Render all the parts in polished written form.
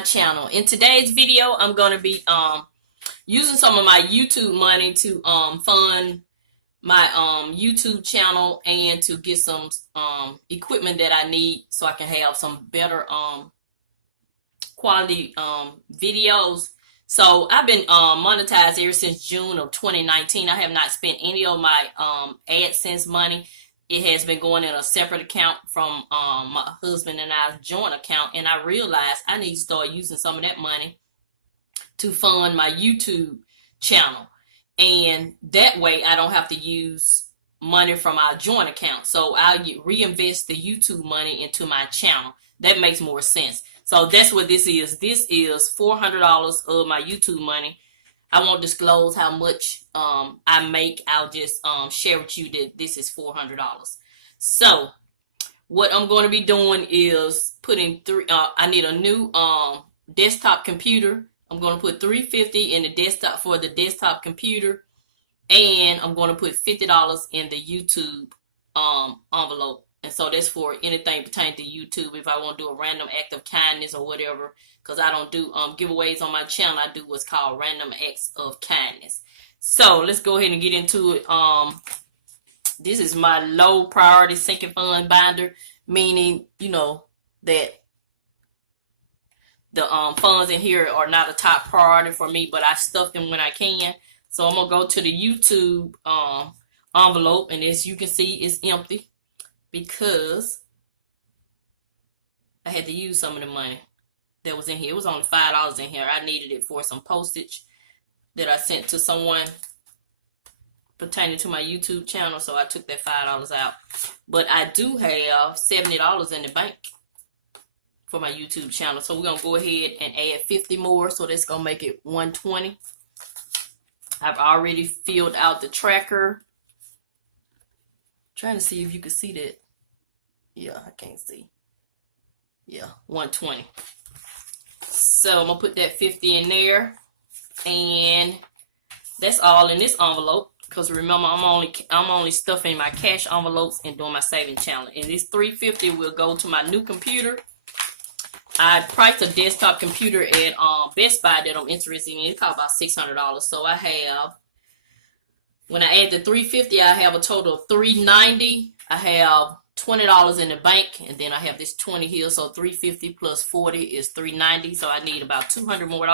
my channel. In today's video, I'm going to be using some of my YouTube money to fund my YouTube channel and to get some equipment that I need so I can have some better quality videos. So I've been monetized ever since June of 2019. I have not spent any of my AdSense money. It has been going in a separate account from my husband and I's joint account, and I realized I need to start using some of that money to fund my YouTube channel, and that way I don't have to use money from our joint account. So I'll reinvest the YouTube money into my channel. That makes more sense. So that's what this is. This is $400 of my YouTube money. I won't disclose how much I make. I'll just share with you that this is $400. So what I'm going to be doing is putting I need a new desktop computer. I'm going to put $350 in the desktop for the desktop computer, and I'm going to put $50 in the YouTube envelope. And so that's for anything pertaining to YouTube. If I want to do a random act of kindness or whatever, because I don't do giveaways on my channel. I do what's called random acts of kindness. So let's go ahead and get into it. This is my low priority sinking fund binder, meaning, you know, that the funds in here are not a top priority for me, but I stuff them when I can. So I'm going to go to the YouTube envelope, and as you can see, it's empty because I had to use some of the money that was in here. It was only $5 in here. I needed it for some postage that I sent to someone pertaining to my YouTube channel, so I took that $5 out. But I do have $70 in the bank for my YouTube channel, so we're gonna go ahead and add 50 more, so that's gonna make it 120. I've already filled out the tracker. Trying to see if you can see that. Yeah, I can't see. Yeah, 120. So I'm gonna put that 50 in there, and that's all in this envelope. Because remember, I'm only stuffing my cash envelopes and doing my saving challenge. And this $350 will go to my new computer. I priced a desktop computer at Best Buy that I'm interested in. It cost about $600. So I have, when I add the $350, I have a total of $390. I have $20 in the bank, and then I have this 20 here, so $350 plus 40 is $390. So I need about $200 more.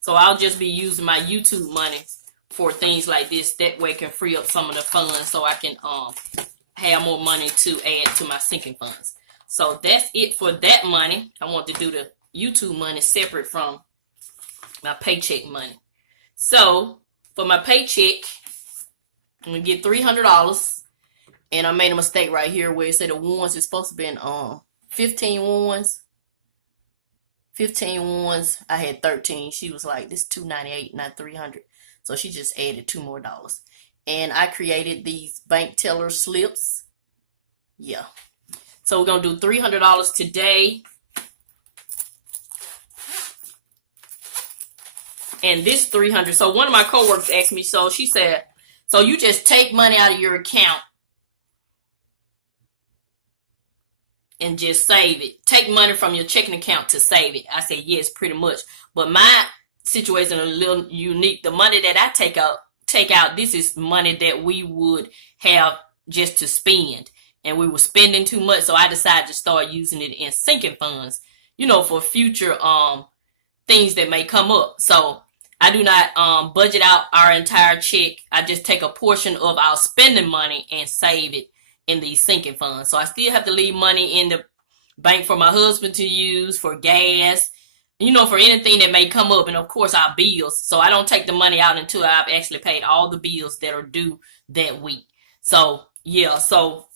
So I'll just be using my YouTube money for things like this. That way can free up some of the funds so I can have more money to add to my sinking funds. So that's it for that money. I want to do the YouTube money separate from my paycheck money. So for my paycheck, I'm gonna get $300. And I made a mistake right here where it said the ones is supposed to be in 15 ones. 15 ones. I had 13. She was like, this is $298, not $300. So she just added $2 more. And I created these bank teller slips. Yeah. So we're going to do $300 today. And this $300. So one of my coworkers asked me, so she said, so you just take money out of your account and just save it. Take money from your checking account to save it. I said, yes, pretty much. But my situation is a little unique. The money that I take out, this is money that we would have just to spend. And we were spending too much, so I decided to start using it in sinking funds, you know, for future things that may come up. So I do not budget out our entire check. I just take a portion of our spending money and save it in these sinking funds. So I still have to leave money in the bank for my husband to use, for gas, you know, for anything that may come up, and of course our bills. So I don't take the money out until I've actually paid all the bills that are due that week. So yeah, so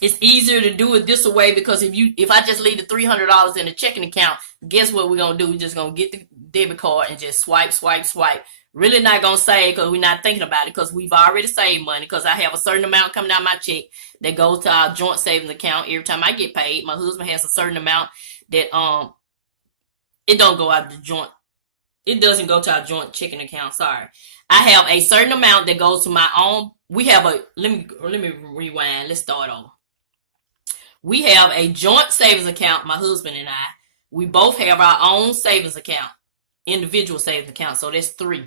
it's easier to do it this way, because if I just leave the $300 in the checking account, guess what we're gonna do? We're just gonna get the debit card and just swipe. Really not gonna save, because we're not thinking about it, because we've already saved money. Because I have a certain amount coming out of my check that goes to our joint savings account every time I get paid. My husband has a certain amount that it don't go out of the joint. It doesn't go to our joint checking account. Sorry, I have a certain amount that goes to my own. We have a let me rewind. Let's start over. We have a joint savings account, my husband and I, We both have our own savings account, individual savings account. So that's 3.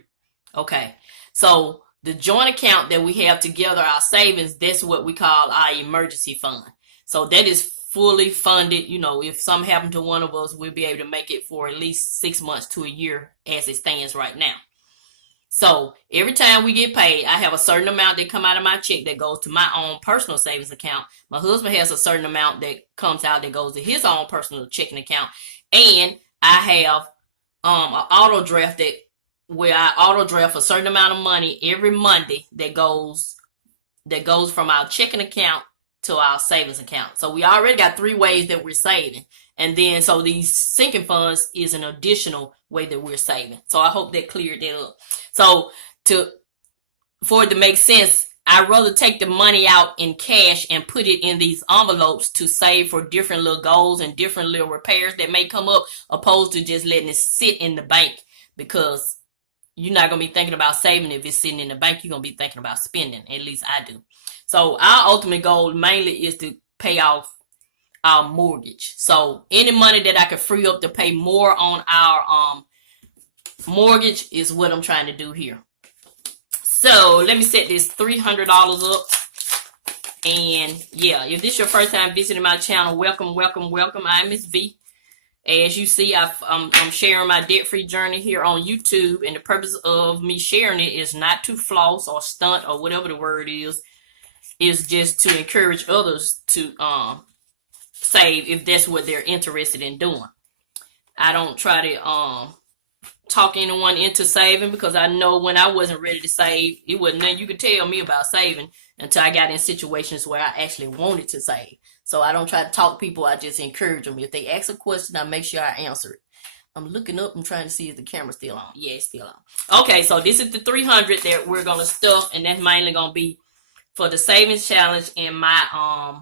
Okay. So the joint account that we have together, our savings, that's what we call our emergency fund. So that is fully funded. You know, if something happened to one of us, we'll be able to make it for at least 6 months to a year as it stands right now. So every time we get paid, I have a certain amount that come out of my check that goes to my own personal savings account. My husband has a certain amount that comes out that goes to his own personal checking account. And I have an auto draft where I auto draft a certain amount of money every Monday that goes from our checking account to our savings account. So we already got 3 ways that we're saving. And then, so these sinking funds is an additional way that we're saving. So I hope that cleared that up. So for it to make sense, I'd rather take the money out in cash and put it in these envelopes to save for different little goals and different little repairs that may come up, opposed to just letting it sit in the bank, because you're not going to be thinking about saving if it's sitting in the bank. You're going to be thinking about spending. At least I do. So our ultimate goal mainly is to pay off our mortgage. So any money that I can free up to pay more on our mortgage is what I'm trying to do here. So let me set this $300 up. And yeah, if this is your first time visiting my channel, welcome, welcome, welcome. I'm Mrs Vee. As you see, I'm sharing my debt-free journey here on YouTube, and the purpose of me sharing it is not to floss or stunt or whatever the word is just to encourage others to save if that's what they're interested in doing. I don't try to talk anyone into saving, because I know when I wasn't ready to save, it wasn't nothing you could tell me about saving until I got in situations where I actually wanted to save. So I don't try to talk people, I just encourage them. If they ask a question, I make sure I answer it. I'm looking up and trying to see if the camera's still on. Yeah, it's still on. Okay, so this is the 300 that we're going to stuff, and that's mainly going to be for the savings challenge and my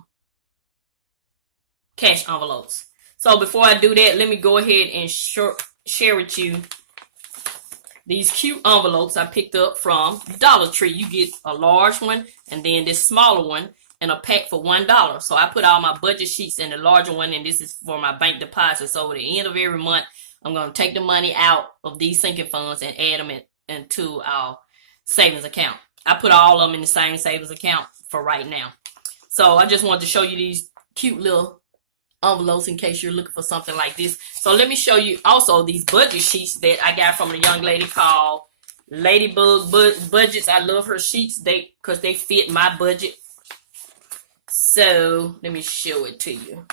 cash envelopes. So before I do that, let me go ahead and share with you these cute envelopes I picked up from Dollar Tree. You get a large one and then this smaller one in a pack for $1. So I put all my budget sheets in the larger one, and this is for my bank deposit. So at the end of every month, I'm going to take the money out of these sinking funds and add them into our savings account. I put all of them in the same savings account for right now. So I just wanted to show you these cute little envelopes in case you're looking for something like this. So let me show you also these budget sheets that I got from a young lady called Ladybug Budgets. I love her sheets because they fit my budget. So let me show it to you.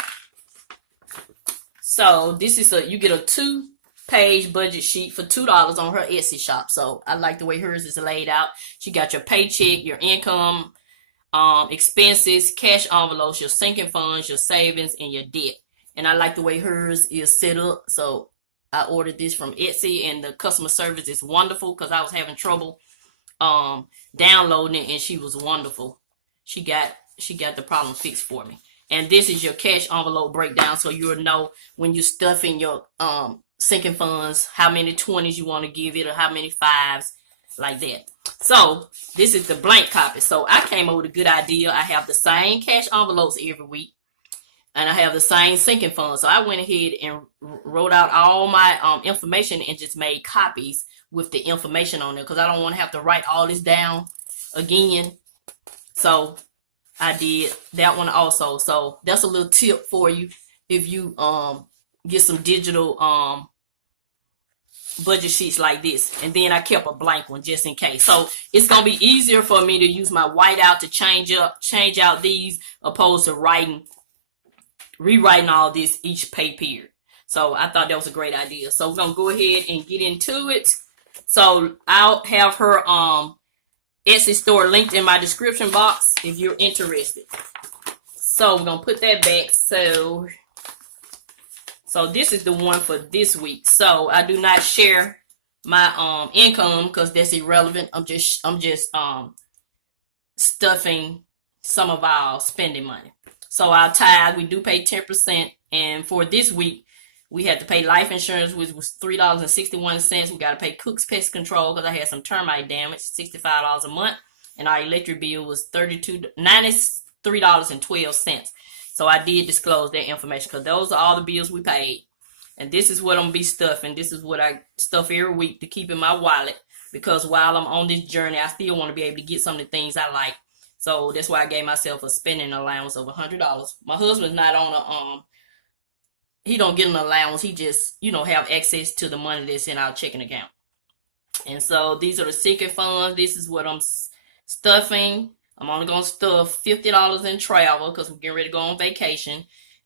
So this is you get a 2-page budget sheet for $2 on her Etsy shop. So I like the way hers is laid out. She got your paycheck, your income, expenses, cash envelopes, your sinking funds, your savings, and your debt. And I like the way hers is set up. So I ordered this from Etsy, and the customer service is wonderful, because I was having trouble downloading it, and she was wonderful. She got the problem fixed for me. And this is your cash envelope breakdown, so you'll know when you're stuffing your sinking funds, how many 20s you want to give it, or how many 5s, like that. So this is the blank copy. So I came up with a good idea. I have the same cash envelopes every week, and I have the same sinking funds. So I went ahead and wrote out all my information and just made copies with the information on there, because I don't want to have to write all this down again. So I did that one also. So that's a little tip for you if you get some digital budget sheets like this. And then I kept a blank one just in case. So it's gonna be easier for me to use my whiteout to change out these, opposed to rewriting all this each pay period. So I thought that was a great idea. So we're gonna go ahead and get into it. So I'll have her Etsy store linked in my description box if you're interested. So we're gonna put that back. So this is the one for this week. So I do not share my income, because that's irrelevant. I'm just stuffing some of our spending money. So our tithe, we do pay 10%, and for this week we had to pay life insurance, which was $3.61. We got to pay Cook's Pest Control because I had some termite damage, $65 a month, and our electric bill was $93.12. So I did disclose that information, because those are all the bills we paid. And this is what I'm going to be stuffing. This is what I stuff every week to keep in my wallet. Because while I'm on this journey, I still want to be able to get some of the things I like. So that's why I gave myself a spending allowance of $100. My husband's not on he don't get an allowance. He just, have access to the money that's in our checking account. And so these are the sinking funds. This is what I'm stuffing. I'm only going to stuff $50 in travel because we're getting ready to go on vacation.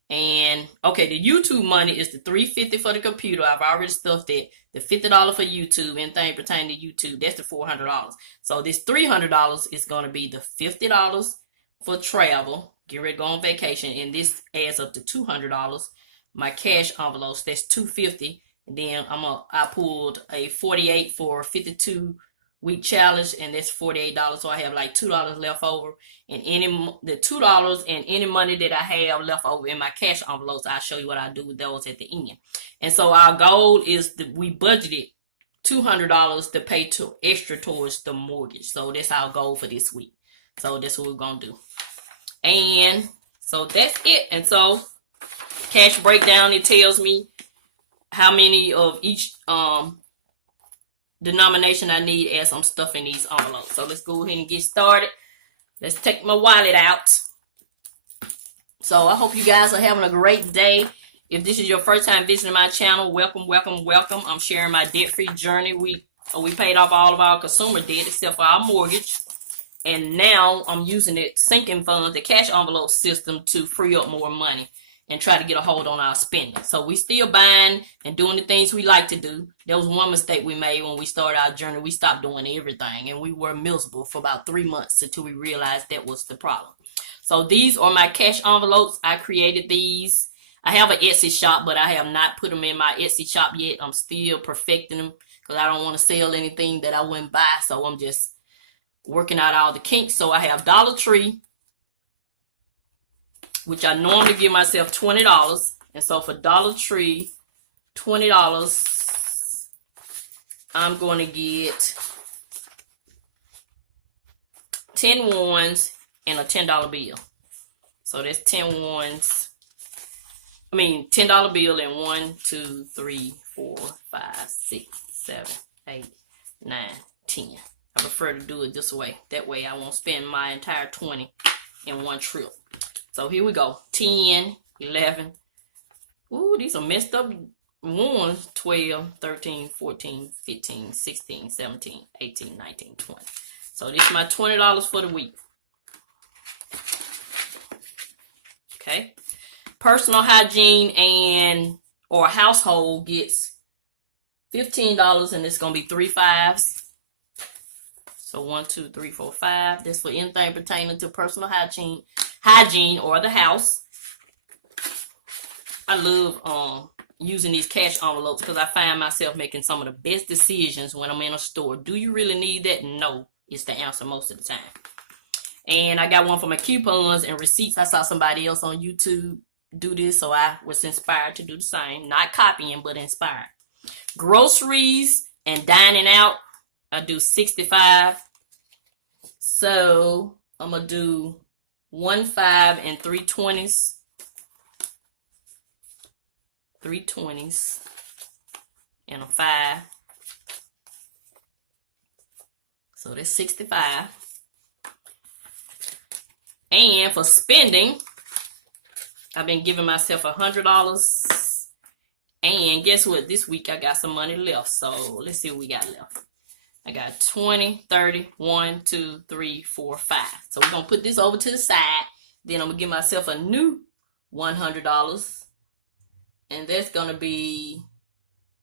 And, okay, the YouTube money is the $350 for the computer. I've already stuffed it. The $50 for YouTube, anything pertaining to YouTube, that's the $400. So this $300 is going to be the $50 for travel, get ready to go on vacation, and this adds up to $200. My cash envelopes, that's $250. And then I pulled a 48 for 52-week challenge, and that's $48. So I have like $2 left over. And the $2 and any money that I have left over in my cash envelopes, I'll show you what I do with those at the end. And so our goal is that we budgeted $200 to pay extra towards the mortgage. So that's our goal for this week. So that's what we're going to do. And so that's it. And so cash breakdown, it tells me how many of each denomination I need as I'm stuffing these envelopes. So let's go ahead and get started. Let's take my wallet out. So I hope you guys are having a great day. If this is your first time visiting my channel, welcome, welcome, welcome. I'm sharing my debt-free journey. We paid off all of our consumer debt except for our mortgage. And now I'm using the sinking funds, the cash envelope system, to free up more money and try to get a hold on our spending. So we still buying and doing the things we like to do. There was one mistake we made when we started our journey. We stopped doing everything, and we were miserable for about 3 months until we realized that was the problem. So these are my cash envelopes. I created these. I have an Etsy shop, but I have not put them in my Etsy shop yet. I'm still perfecting them because I don't want to sell anything that I wouldn't buy. So I'm just working out all the kinks. So I have Dollar Tree, which I normally give myself $20. And so for Dollar Tree, $20, I'm going to get 10 ones and a $10 bill. So that's 10 ones. I mean, $10 bill and 1, 2, 3, 4, 5, 6, 7, 8, 9, 10. I prefer to do it this way. That way I won't spend my entire 20 in one trip. So here we go. 10, 11. Ooh, these are messed up ones. 12, 13, 14, 15, 16, 17, 18, 19, 20. So this is my $20 for the week. Okay. Personal hygiene or household gets $15, and it's going to be 3 5s. So 1, 2, 3, 4, 5. That's for anything pertaining to personal hygiene or the house. I love using these cash envelopes because I find myself making some of the best decisions when I'm in a store. Do you really need that? No, is the answer most of the time. And I got one for my coupons and receipts. I saw somebody else on YouTube do this, so I was inspired to do the same. Not copying, but inspired. Groceries and dining out, I do 65. So I'm going to do 1 5 and 3 20s. 3 20s and a 5. So that's 65. And for spending, I've been giving myself $100. And guess what? This week I got some money left. So let's see what we got left. I got 20, 30, 1, 2, 3, 4, 5. So we're going to put this over to the side. Then I'm going to give myself a new $100. And that's going to be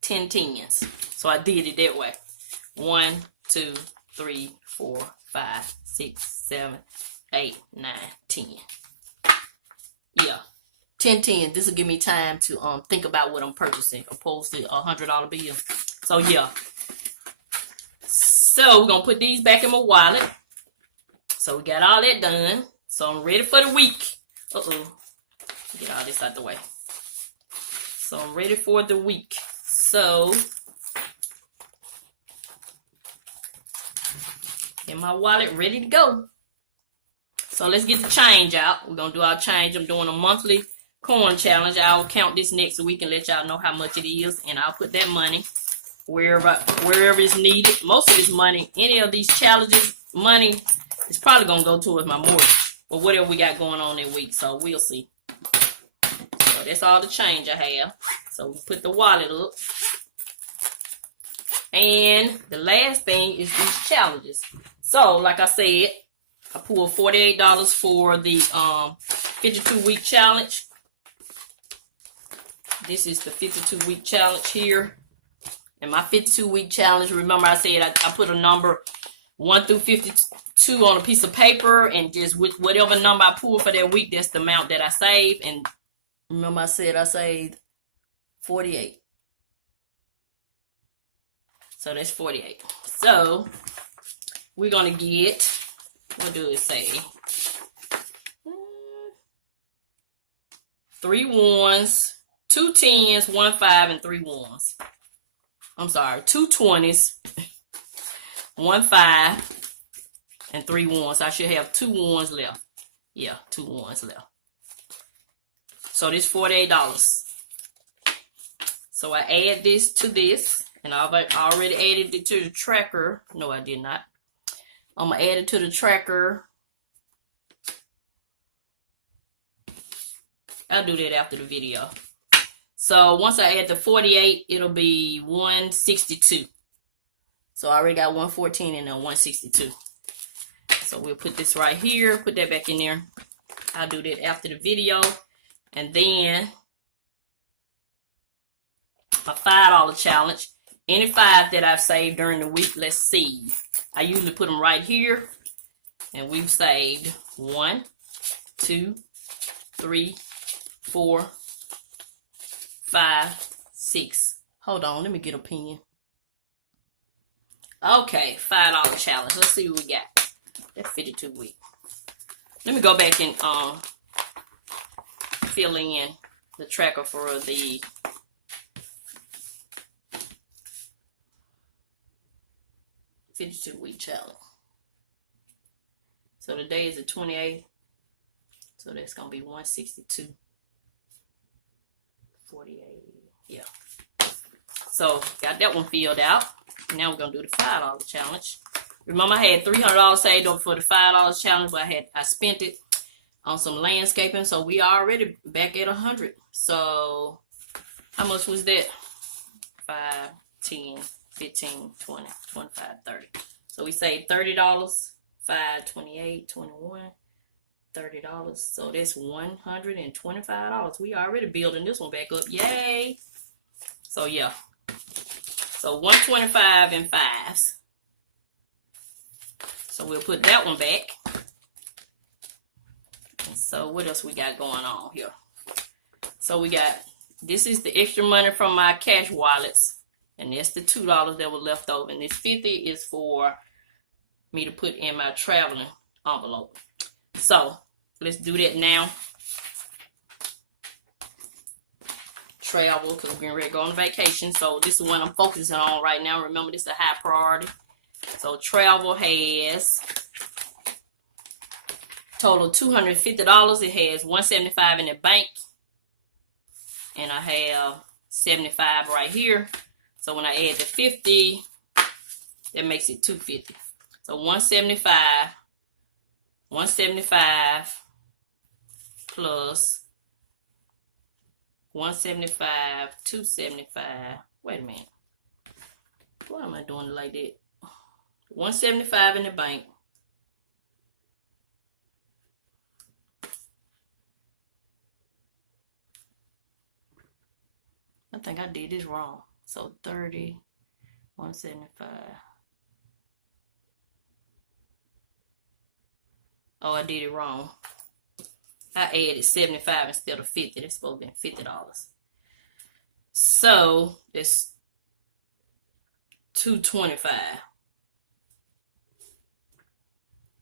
10 tens. So I did it that way. 1, 2, 3, 4, 5, 6, 7, 8, 9, 10. Yeah. 10 tens. This will give me time to think about what I'm purchasing opposed to a $100 bill. So yeah. So we're going to put these back in my wallet. So we got all that done. So I'm ready for the week. Uh-oh. Get all this out the way. So I'm ready for the week. So get my wallet ready to go. So let's get the change out. We're going to do our change. I'm doing a monthly coin challenge. I'll count this next week and let y'all know how much it is, and I'll put that money wherever it's needed. Most of this money, any of these challenges, money is probably gonna go towards my mortgage or whatever we got going on that week. So we'll see. So that's all the change I have. So we put the wallet up. And the last thing is these challenges. So like I said, I pulled $48 for the 52-week challenge. This is the 52-week challenge here. And my 52-week challenge, remember I said I put a number 1 through 52 on a piece of paper, and just with whatever number I pull for that week, that's the amount that I save. And remember I said I saved 48. So that's 48. So we're going to get, what do it say? 3 ones, 2 10s, 1 5, and 3 ones. I'm sorry, 2 20s, 1 5, and 3 ones. I should have 2 ones left. Yeah, 2 ones left. So this $48. So I add this to this, and I've already added it to the tracker. No, I did not. I'm gonna add it to the tracker. I'll do that after the video. So once I add the 48, it'll be 162. So I already got 114 and then 162. So we'll put this right here, put that back in there. I'll do that after the video. And then a $5 challenge. Any 5 that I've saved during the week, let's see. I usually put them right here. And we've saved 1, 2, 3, 4, 5, 6. Hold on, let me get a pen. Okay, $5 challenge. Let's see what we got. That's 52 week. Let me go back and fill in the tracker for the week challenge. So today is the 28th. So that's gonna be 162. 48. Yeah. So got that one filled out. Now we're gonna do the $5 challenge. Remember I had $300 saved up for the $5 challenge, but I spent it on some landscaping. So we are already back at 100. So how much was that? 5, 10, 15, 20, 25, 30. So we saved $30. 5, 28, 21. $30. So that's $125. We already building this one back up. Yay. So yeah. So 125 and 5s. So we'll put that one back. And so what else we got going on here? So we got, this is the extra money from my cash wallets. And that's the $2 that was left over. And this 50 is for me to put in my traveling envelope. So let's do that now. Travel, because we're getting ready to go on vacation. So this is what I'm focusing on right now. Remember, this is a high priority. So travel has total $250. It has $175 in the bank. And I have 75 right here. So when I add the 50, that makes it 250. So 175 plus 175, 275. Wait a minute. Why am I doing it like that? 175 in the bank. I think I did this wrong. So 30, 175. Oh, I did it wrong. I added 75 instead of 50. That's supposed to be $50. So that's 225.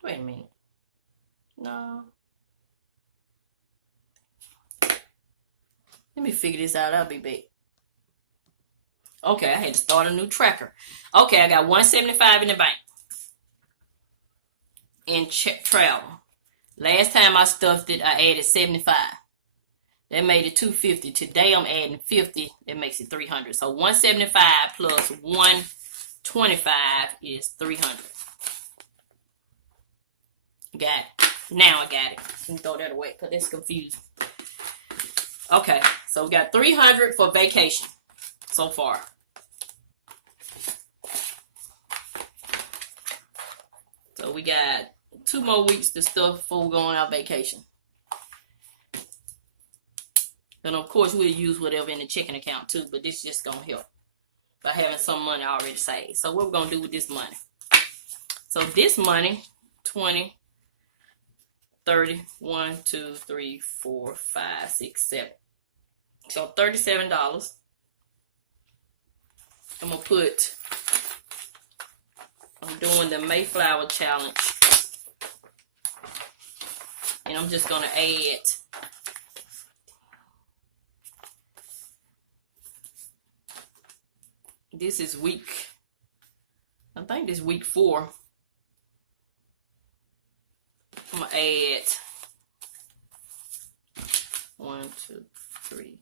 Wait a minute. No. Let me figure this out. I'll be back. Okay, I had to start a new tracker. Okay, I got 175 in the bank. In travel. Last time I stuffed it, I added 75. That made it $250. Today I'm adding 50. That makes it $300. So $175 plus $125 is $300. Got it. Now I got it. Let me throw that away because that's confusing. Okay, so we got $300 for vacation so far. So we got 2 more weeks to stuff before we go on our vacation. And of course, we'll use whatever in the checking account too, but this is just going to help by having some money already saved. So what we're going to do with this money? So this money, 20, 30, 1, 2, 3, 4, 5, 6, 7. So $37. I'm going to put, I'm doing the Mayflower challenge. And I'm just going to add this is week, I think this is week 4. I'm going to add 1, 2, 3,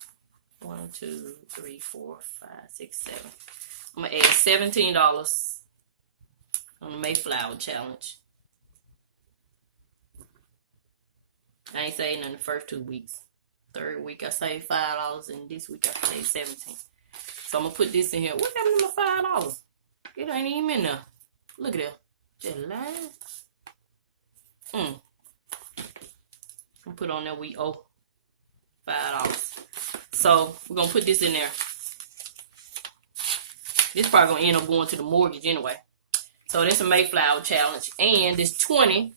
1, 2, 3, 4, 5, 6, 7. I'm going to add $17 on the Mayflower challenge. I ain't saving in the first 2 weeks. 3rd week I saved $5 and this week I saved $17. So I'm going to put this in here. What happened to my $5? It ain't even in there. Look at that. Just lying. I'm going to put on there we owe $5. So we're going to put this in there. This probably going to end up going to the mortgage anyway. So that's a Mayflower challenge. And this 20,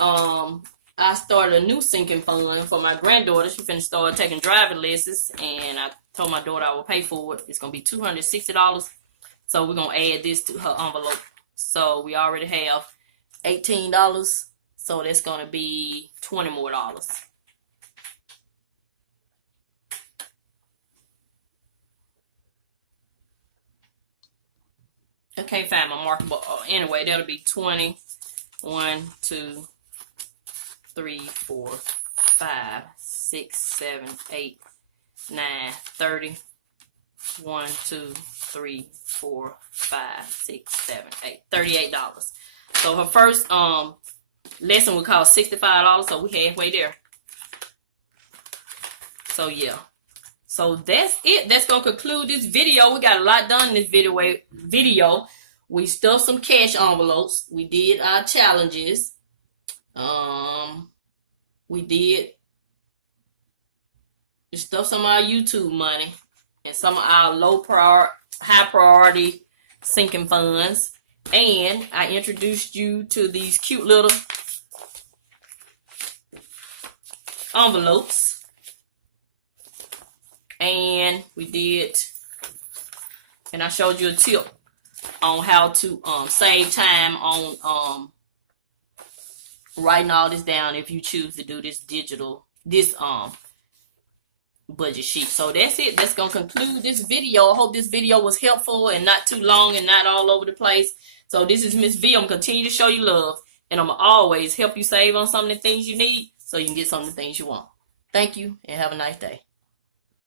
I started a new sinking fund for my granddaughter. She finna start taking driving lessons, and I told my daughter I would pay for it. It's gonna be $260. So we're gonna add this to her envelope. So we already have $18. So that's gonna be $20 more. I can't find my marker, but anyway, that'll be 20. 1, 2, 3, 4, 5, 6, 7, 8, 9, 30. 1, 2, 3, 4, 5, 6, 7, 8. $38. So her first lesson would cost $65, so we halfway there. So yeah. So that's it. That's gonna conclude this video. We got a lot done in this video. We stuffed some cash envelopes. We did our challenges. We did stuff some of our YouTube money and some of our high priority sinking funds. And I introduced you to these cute little envelopes. And we did, and I showed you a tip on how to save time on writing all this down if you choose to do this budget sheet. So that's it. That's gonna conclude this video. I hope this video was helpful and not too long and not all over the place. So this is Mrs Vee. I'm gonna continue to show you love, and I'm gonna always help you save on some of the things you need so you can get some of the things you want. Thank you and have a nice day.